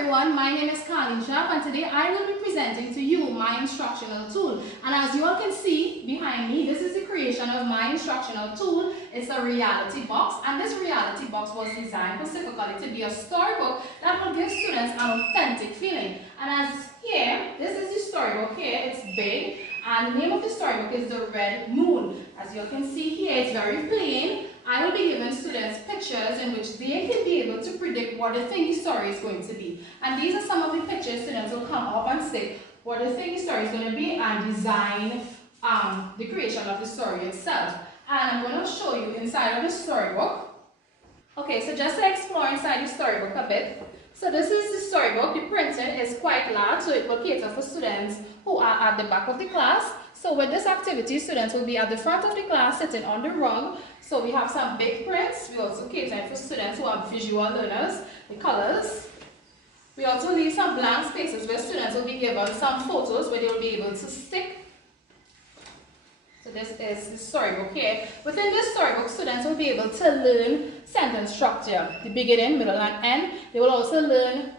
everyone, my name is Carlin Sharp and today I will be presenting to you my instructional tool. And as you all can see behind me, this is the creation of my instructional tool. It's a reality box, and this reality box was designed specifically to be a storybook that will give students an authentic feeling. And as here, this is the storybook here, it's big, and the name of the storybook is The Red Moon. As you all can see here, it's very plain. I will be giving students pictures in which they can be able to predict what they think the story is going to be. And these are some of the pictures students will come up and say what they think the story is going to be and design the creation of the story itself. And I'm going to show you inside of the storybook. Okay, so just to explore inside the storybook a bit. So this is the storybook. The printing is quite large, so it will cater for students who are at the back of the class. So with this activity, students will be at the front of the class sitting on the rug. So we have some big prints. We also cater for students who are visual learners, the colors. We also leave some blank spaces where students will be given some photos where they will be able to stick. So this is the storybook here. Within this storybook, students will be able to learn sentence structure, the beginning, middle, and end. They will also learn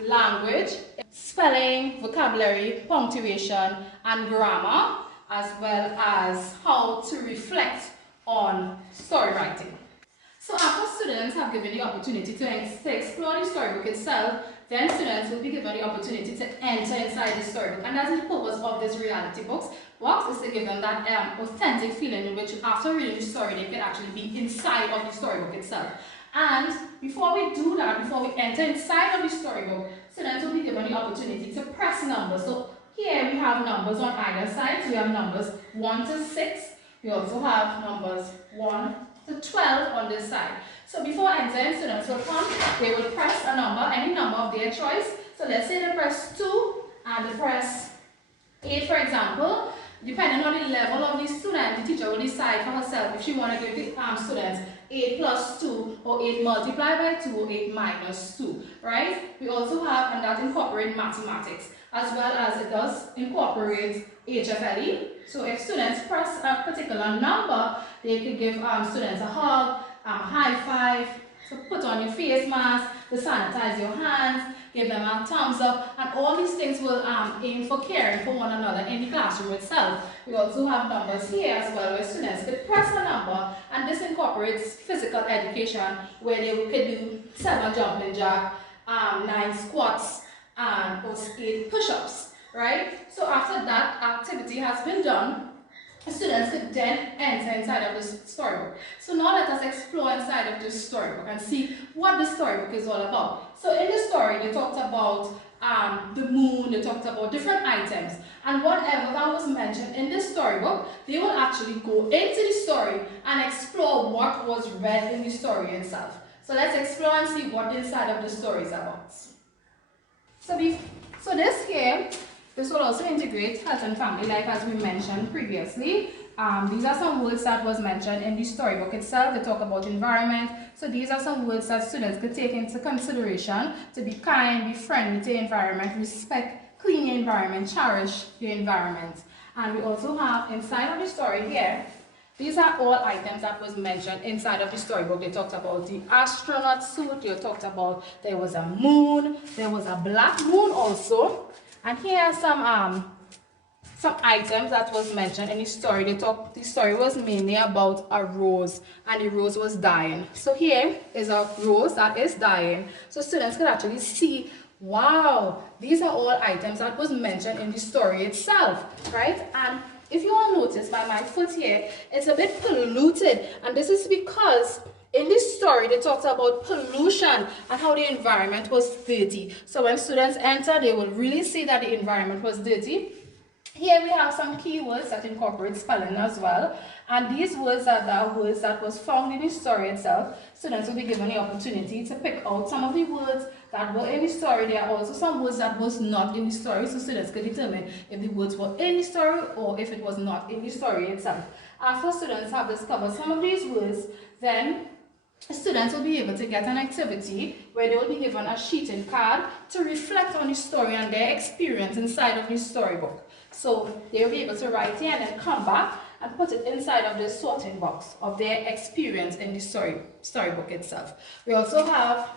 language, spelling, vocabulary, punctuation, and grammar, as well as how to reflect on story writing. So after students have given the opportunity to explore the storybook itself, then students will be given the opportunity to enter inside the storybook. And that's the purpose of this reality box is to give them that authentic feeling in which after reading the story, they can actually be inside of the storybook itself. And before we do that, before we enter inside of the storybook, students will be given the opportunity to press numbers. So here we have numbers on either side. So we have numbers 1 to 6. We also have numbers 1 to 12 on this side. So before entering, students will come, they will press a number, any number of their choice. So let's say they press 2 and they press 8, for example. Depending on the level of the student, the teacher will decide for herself if she wants to give the students 8 plus 2 or 8 multiplied by 2 or 8 minus 2, right? We also have, and that incorporates mathematics, as well as it does incorporate HFLE. So if students press a particular number, they can give students a hug, a high five, so put on your face mask, to sanitize your hands, give them a thumbs up, and all these things will aim for caring for one another in the classroom itself. We also have numbers here as well where students could press a number, and this incorporates physical education where they could do 7 jumping jack, 9 squats, and 8 push-ups, right? So after that activity has been done, students could then enter inside of this storybook. So now let us explore inside of this storybook and see what the storybook is all about. So in the story, they talked about the moon, they talked about different items, and whatever that was mentioned in this storybook, they will actually go into the story and explore what was read in the story itself. So let's explore and see what the inside of the story is about. So this here, this will also integrate health and family life as we mentioned previously. These are some words that was mentioned in the storybook itself. They talk about environment. So these are some words that students could take into consideration to be kind, be friendly to the environment, respect, clean the environment, cherish the environment. And we also have inside of the story here, these are all items that was mentioned inside of the storybook. They talked about the astronaut suit, they talked about there was a moon, there was a black moon also. And here are some items that was mentioned in the story. The story was mainly about a rose, and the rose was dying. So here is a rose that is dying. So students can actually see, wow, these are all items that was mentioned in the story itself, right? And if you all notice by my foot here, it's a bit polluted, and this is because in this story, they talked about pollution and how the environment was dirty. So when students enter, they will really see that the environment was dirty. Here we have some keywords that incorporate spelling as well. And these words are the words that was found in the story itself. Students will be given the opportunity to pick out some of the words that were in the story. There are also some words that was not in the story, so students could determine if the words were in the story or if it was not in the story itself. After students have discovered some of these words, then students will be able to get an activity where they will be given a sheeting card to reflect on the story and their experience inside of the storybook. So they will be able to write here and then come back and put it inside of the sorting box of their experience in the storybook itself. We also have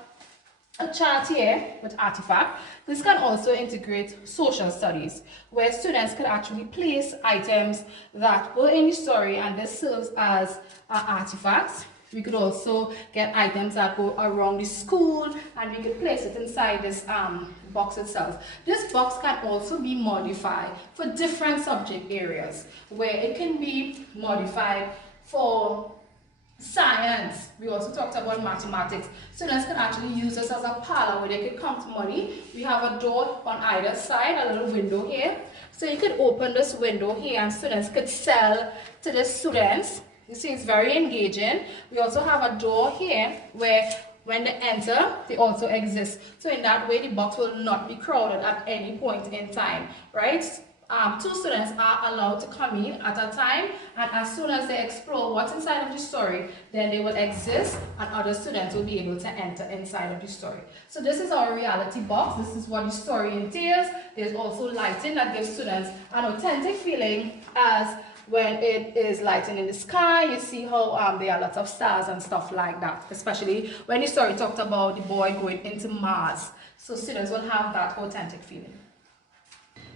A chart here with artifact. This can also integrate social studies, where students could actually place items that were in the story, and this serves as artifacts. We could also get items that go around the school, and we could place it inside this box itself. This box can also be modified for different subject areas, where it can be modified for science. We also talked about mathematics. Students can actually use this as a parlor where they could count money. We have a door on either side, a little window here. So you could open this window here and students could sell to the students. You see, it's very engaging. We also have a door here where when they enter, they also exist. So in that way, the box will not be crowded at any point in time, right? Two students are allowed to come in at a time, and as soon as they explore what's inside of the story, then they will exist and other students will be able to enter inside of the story. So this is our reality box. This is what the story entails. There's also lighting that gives students an authentic feeling, as when it is lighting in the sky, you see how there are lots of stars and stuff like that, especially when the story talked about the boy going into Mars. So students will have that authentic feeling.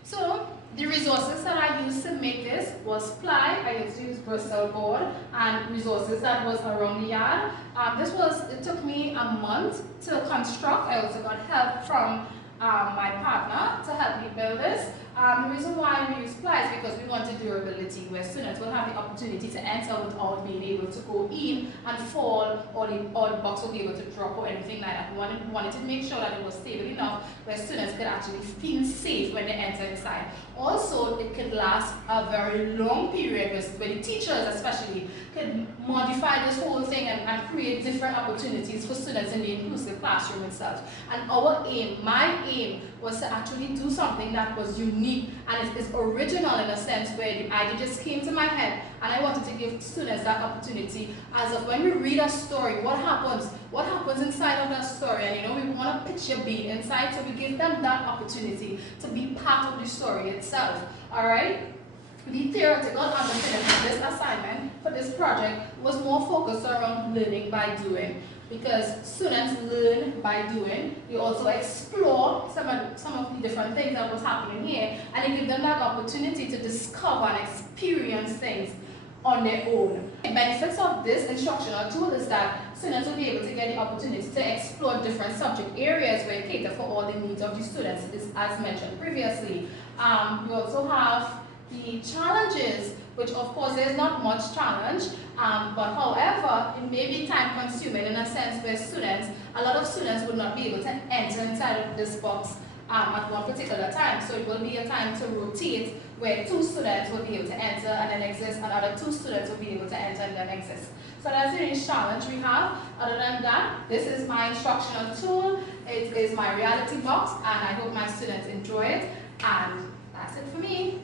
So the resources that I used to make this was ply. I used to use Bristol board and resources that was around the yard. It took me a month to construct. I also got help from my partner to help me build this. The reason why we use ply is because we wanted durability, where students will have the opportunity to enter without being able to go in and fall, or the box will be able to drop or anything like that. We wanted to make sure that it was stable enough where students could actually feel safe when they enter inside. Also, it could last a very long period where the teachers especially could modify this whole thing and create different opportunities for students in the inclusive classroom itself. And our aim, my aim, was to actually do something that was unique and it is original in a sense, where the idea just came to my head and I wanted to give students that opportunity. As of when we read a story, what happens inside of that story, and we want to picture being inside, so we give them that opportunity to be part of the story itself. Alright? The theoretical underpinning of this assignment for this project was more focused around learning by doing, because students learn by doing. They also explore some of the different things that was happening here, and it gives them that opportunity to discover and experience things on their own. The benefits of this instructional tool is that students will be able to get the opportunity to explore different subject areas where it cater for all the needs of the students, as mentioned previously. We also have the challenges, which of course there's not much challenge, but however it may be time consuming in a sense where a lot of students would not be able to enter inside of this box at one particular time. So it will be a time to rotate, where 2 students will be able to enter and then exist, and other 2 students will be able to enter and then exist. So that's the only challenge we have. Other than that, this is my instructional tool. It is my reality box, and I hope my students enjoy it. And that's it for me.